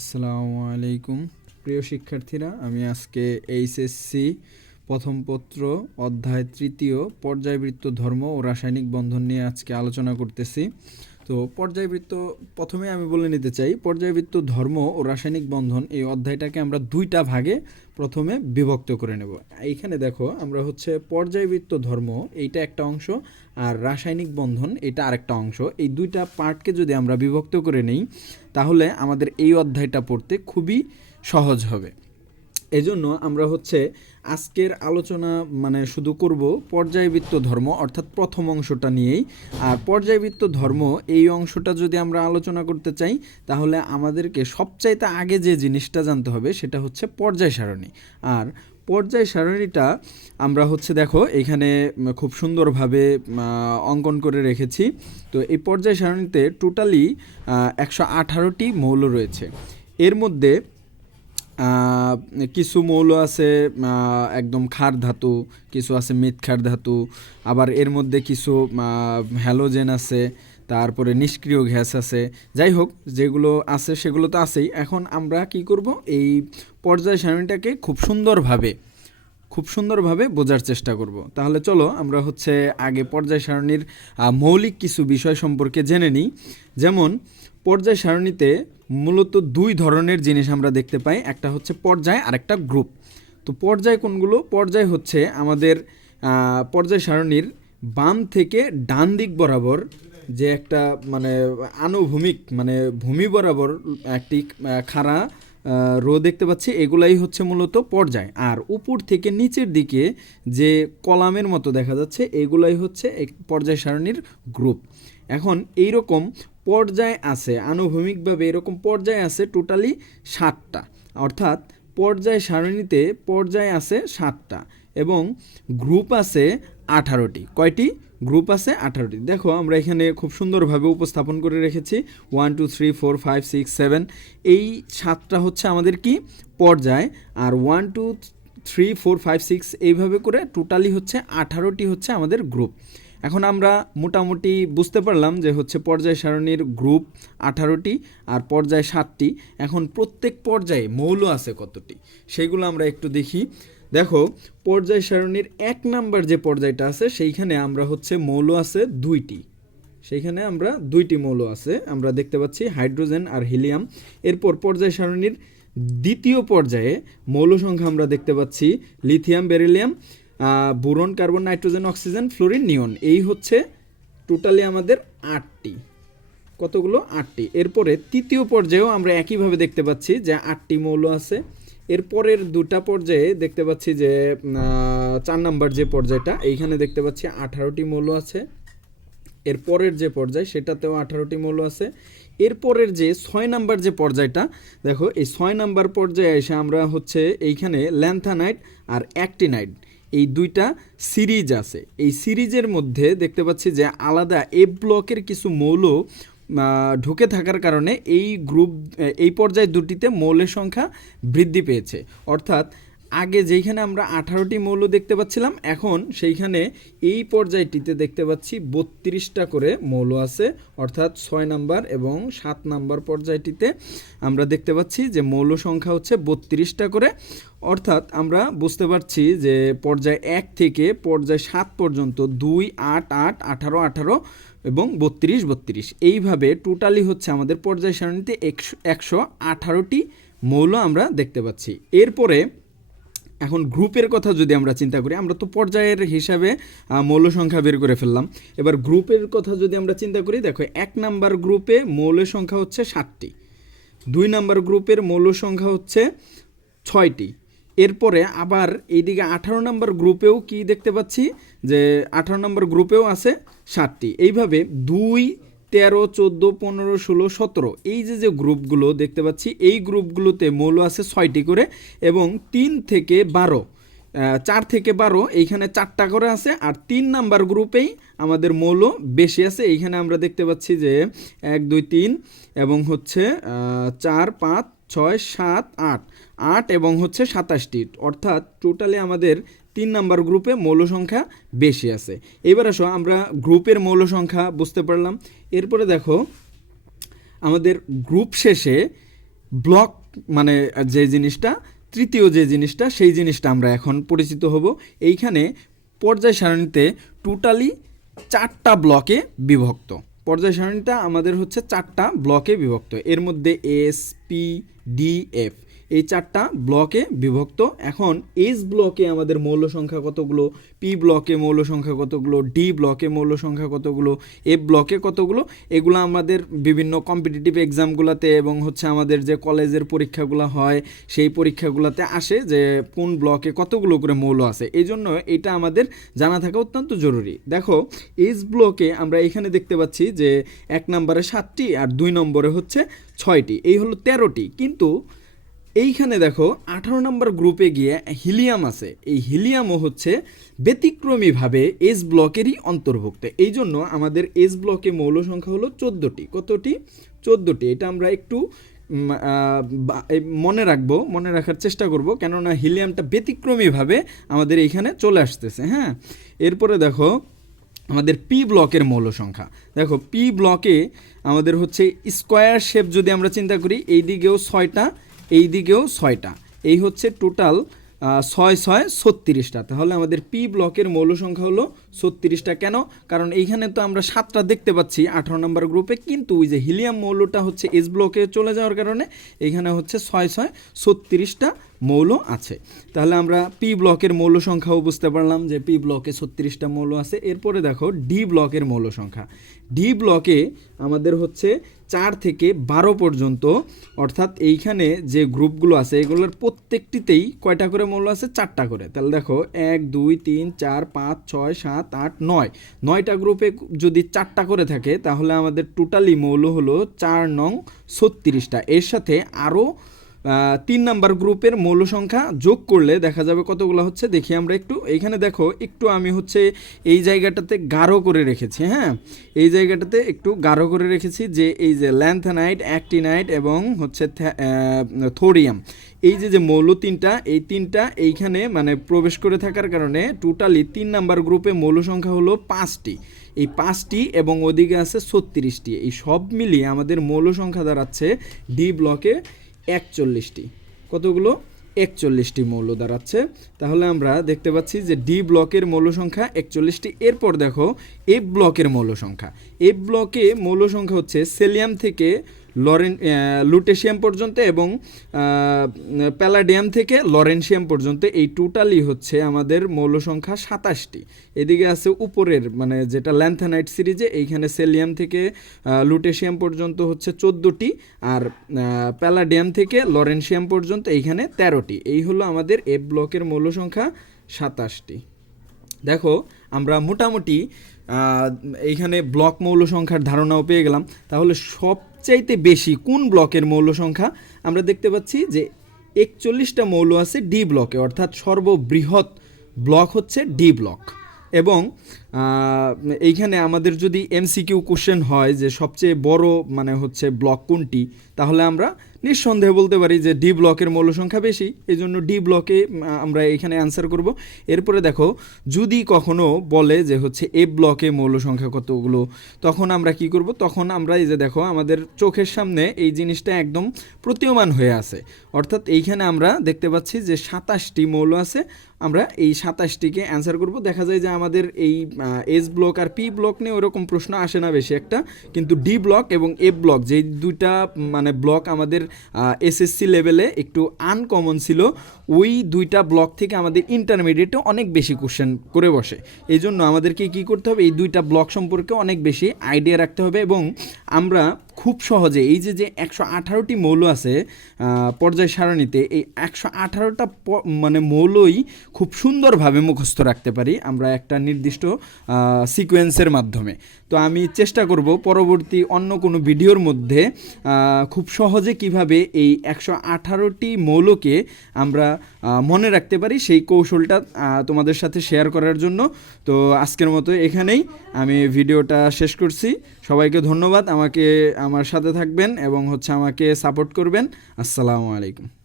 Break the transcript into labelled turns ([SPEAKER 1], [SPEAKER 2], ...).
[SPEAKER 1] আসসালামু আলাইকুম প্রিয় শিক্ষার্থীরা আমি আজকে এইচএসসি প্রথম পত্র অধ্যায় তৃতীয় পর্যায়বৃত্ত ধর্ম ও রাসায়নিক বন্ধন নিয়ে আজকে আলোচনা করতেছি তো পর্যায়বৃত্ত প্রথমে আমি বলে নিতে চাই পর্যায়বৃত্ত ধর্ম ও রাসায়নিক বন্ধন এই অধ্যায়টাকে আমরা দুইটা ভাগে প্রথমে বিভক্ত করে নেব এইখানে দেখো আমরা হচ্ছে পর্যায়বৃত্ত ধর্ম এইটা একটা অংশ আর রাসায়নিক বন্ধন এটা আরেকটা অংশ এই দুইটা পার্টকে যদি আমরা বিভক্ত করে নিই তাহলে আমাদের এই অধ্যায়টা পড়তে খুবই সহজ হবে এজন্য আমরা হচ্ছে আজকের আলোচনা মানে শুধু করব পর্যায়বৃত্ত ধর্ম অর্থাৎ প্রথম অংশটা নিয়েই আর পর্যায়বৃত্ত ধর্ম এই অংশটা যদি আমরা আলোচনা করতে চাই তাহলে আমাদেরকে সবচাইতে আগে যে জিনিসটা জানতে হবে সেটা হচ্ছে পর্যায় সারণী আর পর্যায় সারণীটা আমরা হচ্ছে দেখো এখানে খুব সুন্দরভাবে অঙ্কন করে রেখেছি তো এই পর্যায় সারণীতে টোটালি একশো আঠারোটি মৌল রয়েছে এর মধ্যে কিছু মৌল আছে একদম ক্ষার ধাতু কিছু আছে মৃৎক্ষার ধাতু আবার এর মধ্যে কিছু হ্যালোজেন আছে তারপরে নিষ্ক্রিয় গ্যাস আছে যাই হোক যেগুলো আছে সেগুলো তো আছেই এখন আমরা কি করব এই পর্যায় সারণীটাকে খুব সুন্দরভাবে খুব সুন্দরভাবে বোঝার চেষ্টা করব তাহলে চলো আমরা হচ্ছে আগে পর্যায় সারণীর মৌলিক কিছু বিষয় সম্পর্কে জেনে নিই যেমন পর্যায় সারণীতে মূলত দুই ধরনের জিনিস আমরা দেখতে পাই একটা হচ্ছে পর্যায় আর একটা গ্রুপ তো পর্যায় কোনগুলো পর্যায় হচ্ছে আমাদের পর্যায় সারণীর বাম থেকে ডান দিক বরাবর যে একটা মানে আনুভূমিক মানে ভূমি বরাবর একটি খাড়া রো দেখতে পাচ্ছি এগুলাই হচ্ছে মূলত পর্যায় আর উপর থেকে নিচের দিকে যে কলামের মতো দেখা যাচ্ছে এগুলাই হচ্ছে এক পর্যায় সারণীর গ্রুপ এখন এই রকম পর্যায় আছে আনুভূমিকভাবে এরকম পর্যায় আছে টোটালি ষাটটা অর্থাৎ পর্যায় সারণীতে পর্যায় আছে সাতটা এবং গ্রুপ আছে আঠারোটি কয়টি গ্রুপ আছে আঠারোটি দেখো আমরা এখানে খুব সুন্দরভাবে উপস্থাপন করে রেখেছি one two three four five six seven এই সাতটা হচ্ছে আমাদের কি পর্যায় আর one two three four five six এইভাবে করে টোটালি হচ্ছে আঠারোটি হচ্ছে আমাদের গ্রুপ এখন আমরা মোটামুটি বুঝতে পারলাম যে হচ্ছে পর্যায় সারণীর গ্রুপ আঠারোটি আর পর্যায় সাতটি এখন প্রত্যেক পর্যায়ে মৌল আছে কতটি সেগুলো আমরা একটু দেখি দেখো পর্যায় সারণীর এক নাম্বার যে পর্যায়টা আছে সেইখানে আমরা হচ্ছে মৌল আছে দুইটি সেইখানে আমরা দুইটি মৌল আছে আমরা দেখতে পাচ্ছি হাইড্রোজেন আর হিলিয়াম এরপর পর্যায় সারণীর দ্বিতীয় পর্যায়ে মৌল সংখ্যা আমরা দেখতে পাচ্ছি lithium beryllium boron carbon nitrogen oxygen fluorine neon এই হচ্ছে টোটালি আমাদের আটটি কতগুলো আটটি এরপরে তৃতীয় পর্যায়েও আমরা একইভাবে দেখতে পাচ্ছি যে আটটি মৌল আছে এরপরের দুটা পর্যায়ে দেখতে পাচ্ছি যে চার নাম্বার যে পর্যায়টা এইখানে দেখতে পাচ্ছি আঠারোটি মৌল আছে এরপরের যে পর্যায় সেটাতেও আঠারোটি মৌল আছে এরপরের যে ছয় নাম্বার যে পর্যায়টা দেখো এই ছয় নাম্বার পর্যায়ে এসে আমরা হচ্ছে এইখানে ল্যান্থানাইট আর অ্যাক্টিনাইট এই দুইটা সিরিজ আছে এই সিরিজের মধ্যে দেখতে পাচ্ছি যে আলাদা এ ব্লকের কিছু মৌল ঢুকে থাকার কারণে এই গ্রুপ এই পর্যায় দুটিতে মৌলের সংখ্যা বৃদ্ধি পেয়েছে অর্থাৎ আগে যেইখানে আমরা আঠারোটি মৌল দেখতে পাচ্ছিলাম এখন সেইখানে এই পর্যায়টিতে দেখতে পাচ্ছি বত্রিশটা করে মৌল আছে অর্থাৎ ছয় নাম্বার এবং সাত নাম্বার পর্যায়টিতে আমরা দেখতে পাচ্ছি যে মৌল সংখ্যা হচ্ছে বত্রিশটা করে অর্থাৎ আমরা বুঝতে পারছি যে পর্যায় এক থেকে পর্যায় সাত পর্যন্ত দুই আট আট আঠারো আঠারো এবং বত্রিশ বত্রিশ এইভাবে টোটালি হচ্ছে আমাদের পর্যায় সারণীতে একশো একশো আঠারোটি মৌল আমরা দেখতে পাচ্ছি এরপরে এখন গ্রুপের কথা যদি আমরা চিন্তা করি আমরা তো পর্যায়ের হিসাবে মৌল সংখ্যা বের করে ফেললাম এবার গ্রুপের কথা যদি আমরা চিন্তা করি দেখো এক নাম্বার গ্রুপে মৌল সংখ্যা হচ্ছে সাতটি দুই নাম্বার গ্রুপের মৌল সংখ্যা হচ্ছে ছয়টি এরপরে আবার এইদিকে আঠারো নাম্বার গ্রুপেও কি দেখতে পাচ্ছি যে আঠারো নাম্বার গ্রুপেও আছে সাতটি এইভাবে দুই তেরো চোদ্দো পনেরো ষোলো সতেরো এই যে যে গ্রুপগুলো দেখতে পাচ্ছি এই গ্রুপগুলোতে মৌল আছে ছয়টি করে এবং তিন থেকে বারো চার থেকে বারো এইখানে চারটা করে আছে আর তিন নাম্বার গ্রুপেই আমাদের মৌল বেশি আছে এইখানে আমরা দেখতে পাচ্ছি যে এক দুই তিন এবং হচ্ছে চার পাঁচ ছয় সাত আট আট এবং হচ্ছে সাতাশটি অর্থাৎ টোটালি আমাদের তিন নাম্বার গ্রুপে মৌল সংখ্যা বেশি আছে এবার আসো আমরা গ্রুপের মৌল সংখ্যা বুঝতে পারলাম এরপরে দেখো আমাদের গ্রুপ শেষে ব্লক মানে যে জিনিসটা তৃতীয় যে জিনিসটা সেই জিনিসটা আমরা এখন পরিচিত হব এইখানে পর্যায় সারণীতে টোটালি চারটা ব্লকে বিভক্ত পর্যায় সারণীটা আমাদের হচ্ছে চারটা ব্লকে বিভক্ত এর মধ্যে এস পি ডি এফ এই চারটা ব্লকে বিভক্ত এখন এইচ ব্লকে আমাদের মৌল সংখ্যা কতগুলো পি ব্লকে মৌল সংখ্যা কতগুলো ডি ব্লকে মৌল সংখ্যা কতগুলো এফ ব্লকে কতগুলো এগুলো আমাদের বিভিন্ন কম্পিটিটিভ এক্সামগুলোতে এবং হচ্ছে আমাদের যে কলেজের পরীক্ষাগুলো হয় সেই পরীক্ষাগুলোতে আসে যে কোন ব্লকে কতগুলো করে মৌল আছে এই জন্য এটা আমাদের জানা থাকা অত্যন্ত জরুরি দেখো এইচ ব্লকে আমরা এখানে দেখতে পাচ্ছি যে এক নম্বরে সাতটি আর দুই নম্বরে হচ্ছে ছয়টি এই হলো তেরোটি কিন্তু এইখানে দেখো আঠারো নম্বর গ্রুপে গিয়ে হিলিয়াম আছে এই হিলিয়ামও হচ্ছে ব্যতিক্রমীভাবে এস ব্লকেরই অন্তর্ভুক্ত এই জন্য আমাদের এস ব্লকে মৌল সংখ্যা হলো চোদ্দোটি কতটি চোদ্দোটি এটা আমরা একটু মনে রাখবো মনে রাখার চেষ্টা করব কেননা হিলিয়ামটা ব্যতিক্রমীভাবে আমাদের এইখানে চলে আসতেছে হ্যাঁ এরপরে দেখো আমাদের পি ব্লকের মৌল সংখ্যা দেখো পি ব্লকে আমাদের হচ্ছে স্কোয়ার শেপ যদি আমরা চিন্তা করি এই দিকেও ছয়টা এই দিকেও ছয়টা এই হচ্ছে টোটাল ছয় ছয় ছত্রিশটা তাহলে আমাদের পি ব্লকের মৌল সংখ্যা হলো ছত্রিশটা কেন কারণ এইখানে তো আমরা সাতটা দেখতে পাচ্ছি আঠারো নম্বর গ্রুপে কিন্তু ওই যে হিলিয়াম মৌলটা হচ্ছে এস ব্লকে চলে যাওয়ার কারণে এখানে হচ্ছে ছয় ছয় ছত্রিশটা মৌল আছে তাহলে আমরা পি ব্লকের মৌল সংখ্যাও বুঝতে পারলাম যে পি ব্লকে ছত্রিশটা মৌল আছে এরপরে দেখো ডি ব্লকের মৌল সংখ্যা ডি ব্লকে আমাদের হচ্ছে চার থেকে বারো পর্যন্ত অর্থাৎ এইখানে যে গ্রুপগুলো আছে এগুলোর প্রত্যেকটিতেই কয়টা করে মৌল আছে চারটা করে তাহলে দেখো এক দুই তিন চার পাঁচ ছয় সাত সাত আট নয় নয়টা গ্রুপে যদি চারটা করে থাকে তাহলে আমাদের টোটালি মৌল হলো চার নং ছত্রিশটা এর সাথে আরও তিন নাম্বার গ্রুপের মৌল সংখ্যা যোগ করলে দেখা যাবে কতগুলো হচ্ছে দেখি আমরা একটু এইখানে দেখো একটু আমি হচ্ছে এই জায়গাটাতে গাঢ় করে রেখেছি হ্যাঁ এই জায়গাটাতে একটু গাঢ় করে রেখেছি যে এই যে ল্যান্থানাইট অ্যাক্টিনাইট এবং হচ্ছে থোরিয়াম এই যে যে মৌল তিনটা এই তিনটা এইখানে মানে প্রবেশ করে থাকার কারণে টোটালি তিন নাম্বার গ্রুপে মৌল সংখ্যা হলো পাঁচটি এই পাঁচটি এবং ওদিকে আছে ছত্রিশটি এই সব মিলিয়ে আমাদের মৌল সংখ্যা দাঁড়াচ্ছে ডি ব্লকে একচল্লিশটি কতগুলো একচল্লিশটি মৌল দাঁড়াচ্ছে তাহলে আমরা দেখতে পাচ্ছি যে ডি ব্লকের মৌল সংখ্যা একচল্লিশটি এরপর দেখো এফ ব্লকের মৌল সংখ্যা এফ ব্লকে মৌল সংখ্যা হচ্ছে সেলিয়াম থেকে লরেন লুটেশিয়াম পর্যন্ত এবং প্যালাডিয়াম থেকে লরেনশিয়াম পর্যন্ত এই টোটালি হচ্ছে আমাদের মৌল সংখ্যা সাতাশটি এদিকে আছে উপরের মানে যেটা ল্যান্থানাইট সিরিজে এইখানে সেলিয়াম থেকে লুটেশিয়াম পর্যন্ত হচ্ছে চোদ্দোটি আর প্যালাডিয়াম থেকে লরেনশিয়াম পর্যন্ত এইখানে তেরোটি এই হলো আমাদের এ ব্লকের মৌল সংখ্যা সাতাশটি দেখো আমরা মোটামুটি এইখানে ব্লক মৌল সংখ্যার ধারণাও পেয়ে গেলাম তাহলে সব চাইতে বেশি কোন ব্লকের মৌল সংখ্যা আমরা দেখতে পাচ্ছি যে একচল্লিশটা মৌল আছে ডি ব্লকে অর্থাৎ সর্ববৃহৎ ব্লক হচ্ছে ডি ব্লক এবং এইখানে আমাদের যদি এমসিকিউ কোশ্চেন হয় যে সবচেয়ে বড় মানে হচ্ছে ব্লক কোনটি তাহলে আমরা নিঃসন্দেহে বলতে পারি যে ডি ব্লকের মৌল সংখ্যা বেশি এই জন্য ডি ব্লকে আমরা এখানে অ্যান্সার করব এরপরে দেখো যদি কখনো বলে যে হচ্ছে এ ব্লকে মৌল সংখ্যা কতগুলো তখন আমরা কি করব তখন আমরা এই যে দেখো আমাদের চোখের সামনে এই জিনিসটা একদম প্রতীয়মান হয়ে আছে অর্থাৎ এইখানে আমরা দেখতে পাচ্ছি যে সাতাশটি মৌল আছে আমরা এই সাতাশটিকে অ্যান্সার করব দেখা যায় যে আমাদের এই এস ব্লক আর পি ব্লক নিয়ে ওরকম প্রশ্ন আসে না বেশি একটা কিন্তু ডি ব্লক এবং এ ব্লক যেই দুইটা মানে ব্লক আমাদের এসএসসি লেভেলে একটু আনকমন ছিল ওই দুইটা ব্লক থেকে আমাদের ইন্টারমিডিয়েটে অনেক বেশি কোশ্চেন করে বসে এই জন্য আমাদেরকে কী করতে হবে এই দুইটা ব্লক সম্পর্কে অনেক বেশি আইডিয়া রাখতে হবে এবং আমরা খুব সহজে এই যে যে একশো আঠারোটি মৌল আছে পর্যায় সারণীতে এই একশো আঠারোটা মানে মৌলই খুব সুন্দরভাবে মুখস্থ রাখতে পারি আমরা একটা নির্দিষ্ট সিকোয়েন্সের মাধ্যমে তো আমি চেষ্টা করব পরবর্তী অন্য কোনো ভিডিওর মধ্যে খুব সহজে কিভাবে এই একশো আঠারোটি মৌলকে আমরা মনে রাখতে পারি সেই কৌশলটা তোমাদের সাথে শেয়ার করার জন্য তো আজকের মতো এখানেই আমি ভিডিওটা শেষ করছি সবাইকে ধন্যবাদ আমাকে আমার সাথে থাকবেন এবং হচ্ছে আমাকে সাপোর্ট করবেন আসসালামু আলাইকুম